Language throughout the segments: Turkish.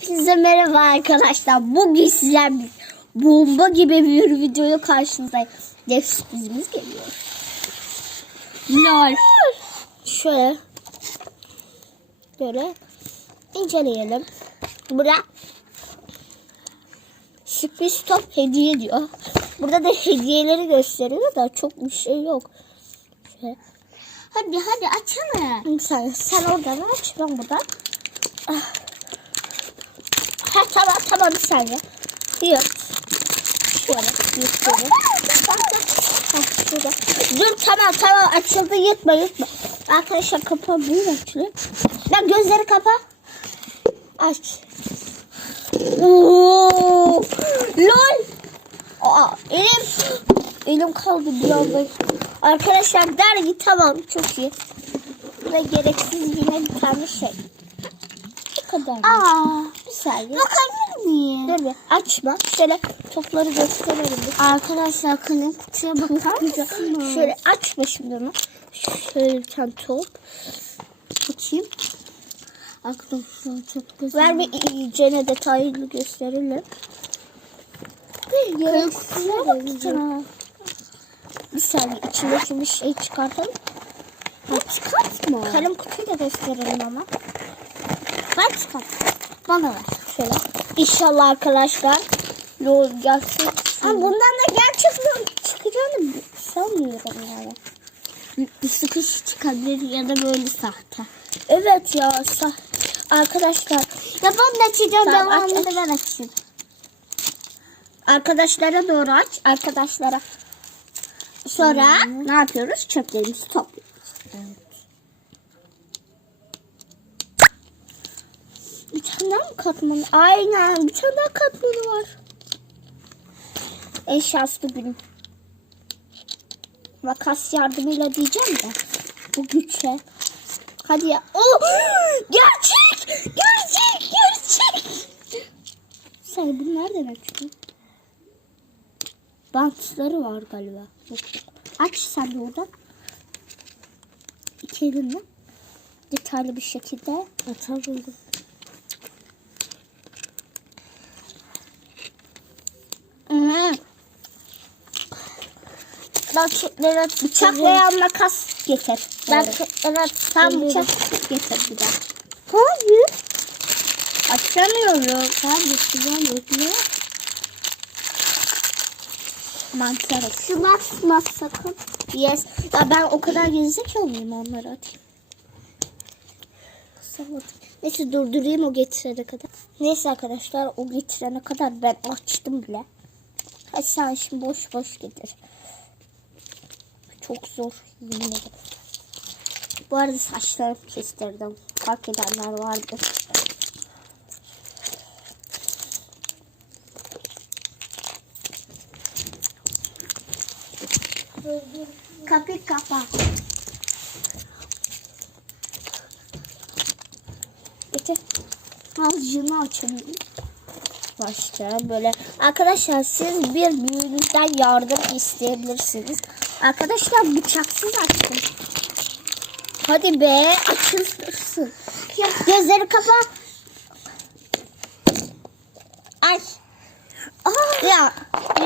Hepinize merhaba arkadaşlar. Bugün sizler bir bomba gibi bir videoya karşınızdayım. Dev sürprizimiz geliyor. Lol. Şöyle. Böyle inceleyelim. Burada sürpriz top hediye diyor. Burada da hediyeleri gösteriyor da çok bir şey yok. Şöyle. Hadi hadi açalım. Sen, sen oradan aç ben buradan. Ah. Ha tamam tamam bir saniye. Yok. Şöyle yırtıyorum. Bak bak. Ha şurada. Dur tamam tamam açıldı yırtma yırtma. Arkadaşlar kapağı büyük açılıyor. Lan gözleri kapa. Aç. Oo! Lol. Aa, elim elim kaldı bir anda. Arkadaşlar dergi tamam çok iyi. Ve gereksiz yine bir tane şey. Kadar. Aa, Bir saniye. bakabilir miyim? Dur bir açma. Şöyle topları gösterelim. Arkadaşlar kalem kutuya bakar mısınız? Şöyle açma şimdi onu. Şöyle bir tane top. Açayım. Arkadaşlar çok güzel. Ver bir iyicene detaylı gösterelim. kalem kutuya bakacağım. Bir saniye içindeki bir şey çıkartalım. Ha, çıkartma. Kalem kutuyu da gösterelim ama. Ben çıkart. Bana ver. Şöyle. İnşallah arkadaşlar. Lol gelsin. Ama bundan da gerçekten çıkacağını sanmıyorum yani. Bir sıkış çıkabilir ya da böyle sahte. Evet ya. Sa arkadaşlar. Ya ben de açacağım. Tamam, ben aç, aç. ben açayım. Arkadaşlara doğru aç. Arkadaşlara. Sonra ne yapıyoruz? Çöplerimizi topluyoruz. Bir tane daha mı katmanı? Aynen. Bir tane daha katmanı var. En şanslı günüm. Makas yardımıyla diyeceğim de. Bu güçle. Hadi ya. Oh! Gerçek! Gerçek! Gerçek! Sen bunu nereden açtın? Bantları var galiba. Aç sen de oradan. İki elinle. Detaylı bir şekilde. Atalım. Raketleri Bıçak veya makas getir. Ben Raketleri tam bıçak getir bir daha. Hayır. Açamıyorum. Abi şuradan bekle. Mantar aç. Şu basma sakın. Yes. Ya ben o kadar gerizekalı mıyım onları açayım. Kısamadım. Neyse durdurayım o getirene kadar. Neyse arkadaşlar o getirene kadar ben açtım bile. Hadi sen şimdi boş boş getir. Çok zor yemin. Bu arada saçlarımı kestirdim. Fark edenler vardır. Kapıyı kapa. Getir. Ağzını açalım. Başta böyle. Arkadaşlar siz bir büyüğünüzden yardım isteyebilirsiniz. Arkadaşlar bıçaksız açtım. Hadi be açılsın. Ya, gözleri kapa. Aç. Aa, ya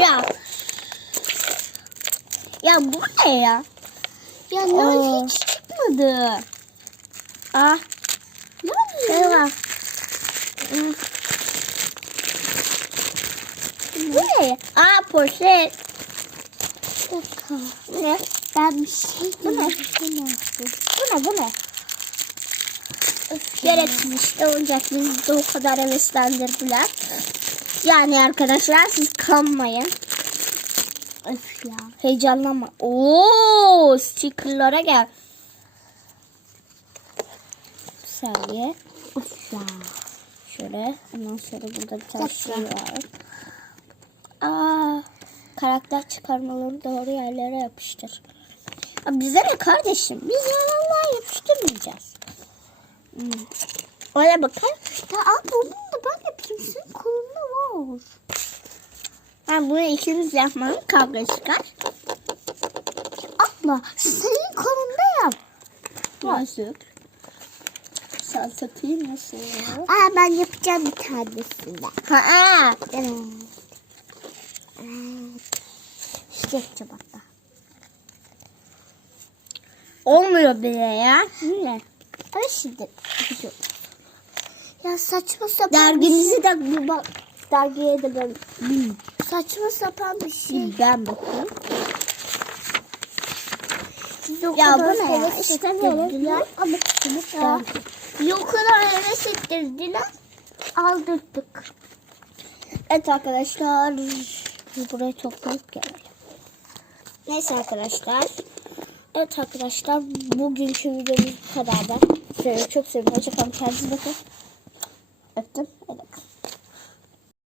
ya. Ya bu ne ya? Ya Aa. ne hiç çıkmadı. Ah. Ne bak. Hmm. Bu ne? Aa poşet. Bir dakika. Ne? Ben bir şey Bu ne? Bu ne? Bu ne? Gereksiz işte oyuncak bizi de o kadar heveslendirdiler. Yani arkadaşlar siz kanmayın. Öf ya. Heyecanlanma. Oo, stickerlara gel. Bir saniye. Öf ya. Şöyle. Ondan sonra burada bir tane şey var. Aa, karakter çıkarmalarını doğru yerlere yapıştır. Ya bize ne kardeşim? Biz yalanlar yapıştırmayacağız. Hmm. Öyle bakın. Ya abi bunu da ben yapayım. Senin kolunda var. Ben bunu ikimiz yapmanın kavga çıkar. Abla senin kolunda yap. Yazık. Sen satayım nasıl? Aa ben yapacağım bir tanesini. Ha. Evet. Yapacağım hatta. Olmuyor bile ya. Niye? Ama şimdi. Ya saçma sapan bir Derginizi şey. de bir bak. Dergiye de ben. Saçma sapan bir şey. Ben bakayım. Ya bu ne ya? İşte böyle. Ama sınıf ya. Bir o kadar heves ettirdiler. Aldırdık. Evet arkadaşlar. Buraya toplayıp gelelim. Neyse arkadaşlar. Evet arkadaşlar. Bugünkü videomuz bu kadar da. Çok seviyorum. Hoşçakalın. Kendinize bakın. Öptüm.